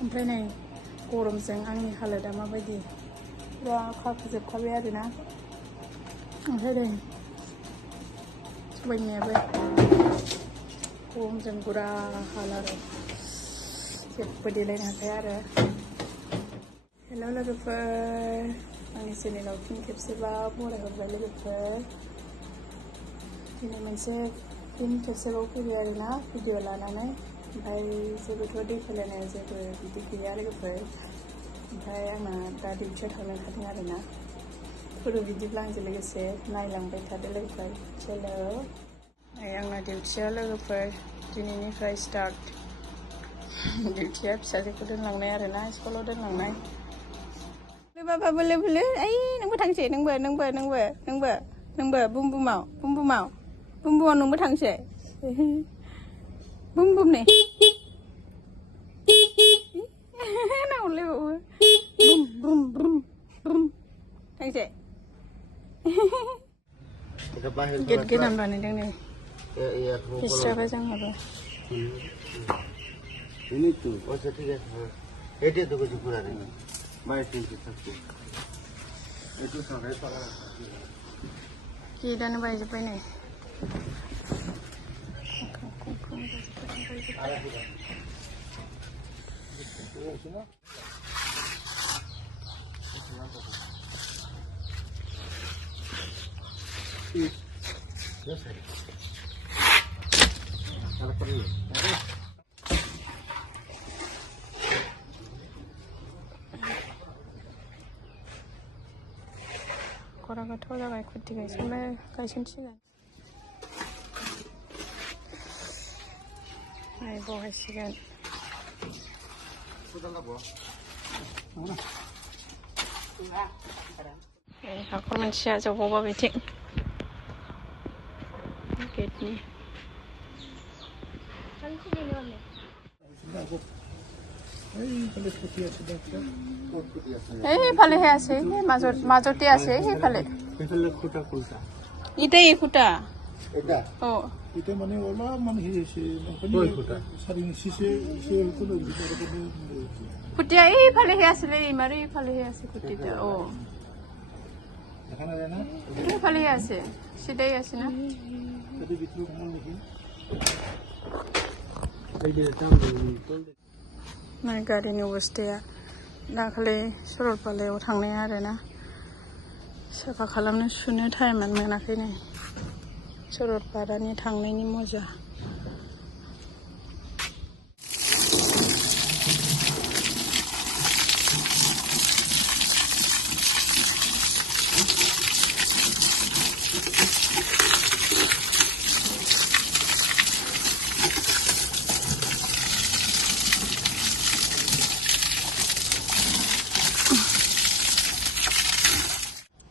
ओमफ्राय नै गरमजों आंनि हालोदा माबायदि पुरा खाखोजोबखाबाय आरोना ओमफ्राय नै सबाय बिमायाबो गरमजों गुरा हाल आरो जेबो देलायनो हाखाया आरो हेल' लोगोफोर आंनि चेनेलाव फिन खेबसेबाव बरायहरबाय लोगोफोर दिनै मोनसे फिन खेबसेबाव फैबाय आरोना भिडिअ लानानै ओमफ्राय जेबोथ' दै फैलायनाय जेबो बिदि गैया लोगोफोर ओमफ्राय आंना दा डिउटियाव थांनो ओंखारदों आरोना फट' बिदिब्ला आंजों लोगोसे नायलांबाय थादो लोगोफोर हेल' आंना डिउटिया लोगोफोर दिनैनिफ्राय स्टार्ट डिउटिया फिसाजोखौ दोनलांनाय आरोना स्कुलाव दोनलांनाय बाबा बोलो बोलो ओइ नोंबो थांसै नोंबो बुमबुमाव नोंबो थांसै बुम नै नावलायबावो बुम थांसै गेट गोदान बानायदों नै बिस्राबा जोंहाबो ini tuh, oh jadi ya, itu tuh kejujuran ini, main tinggi satu, itu sampai pada. Kita nih bayi siapa ini? Kalau perlu. 거라가 터다가 쿠티가 있으면 가심치가 아이고 하시간 가끔은 치아저 보바 미팅 겠니 এই ফালে হে আছে মাজতে আছে এই ফালে খুঁটা কোনটা ইটাই খুঁটা এটা ও এটা মানে ওলা মানে হেছে ওই খুঁটা সারি সিসে সে কোনো ভিতরে কোনো খুঁটিয়া এই ফালে হে আছে এই মারে এই ফালে হে আছে খুঁটিটা ও এখানে যায় না এই ফালে হে আছে সেটাই আছে না যদি ভিতরে কোনো নাকি এই যে দাম माने गारिनि अबस्थाया दाखालि सरलपारायाव थांनाय आरोना साफा खालामनो सुनो टाइमानो मोनाखै नै सरलपारानि थांनायनि मजा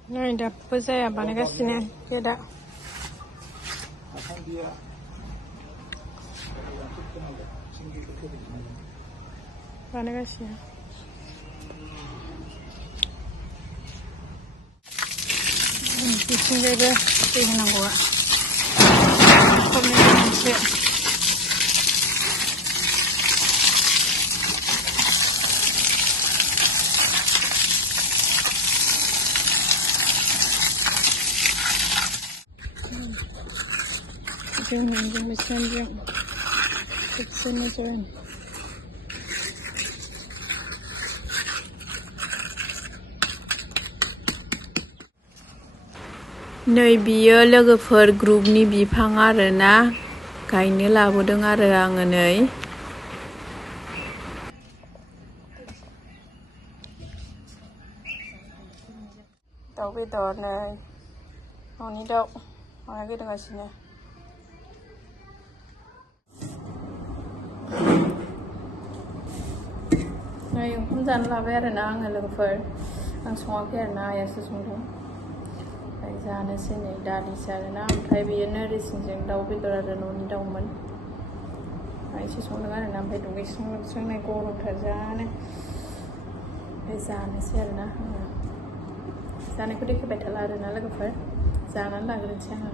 Ini dapur saya banegasini kita. Banegasini. Di sini ada ini nangguan. Komunikasi. Jangan bersanjung, kesini jalan. नै बियो लोगोफोर ग्रुपनि बिफां आरोना गायनो लाबोदों आरो आङो नै दाउ बेदर नै न'नि दाउ माबा गोदागासिनो नै ओंखाम जानो लाबाय आरोना आङो लोगोफोर आं सङाखै आरोना आइयासो संदों ओमफ्राय जानोसै नै दालिसो आरोना ओमफ्राय बेयो नोरसिंजों दाउ बेदर आरो न'नि दाउमोन आइसो संदों आरोना ओमफ्राय दुगैस्रां लोबस्रांनाय गरमथार जानो ओमफ्राय जानोसै आरोना आङो जानायखौ देखायबाय थाला आरोना लोगोफोर जानानै लाग्रोनोसै आङो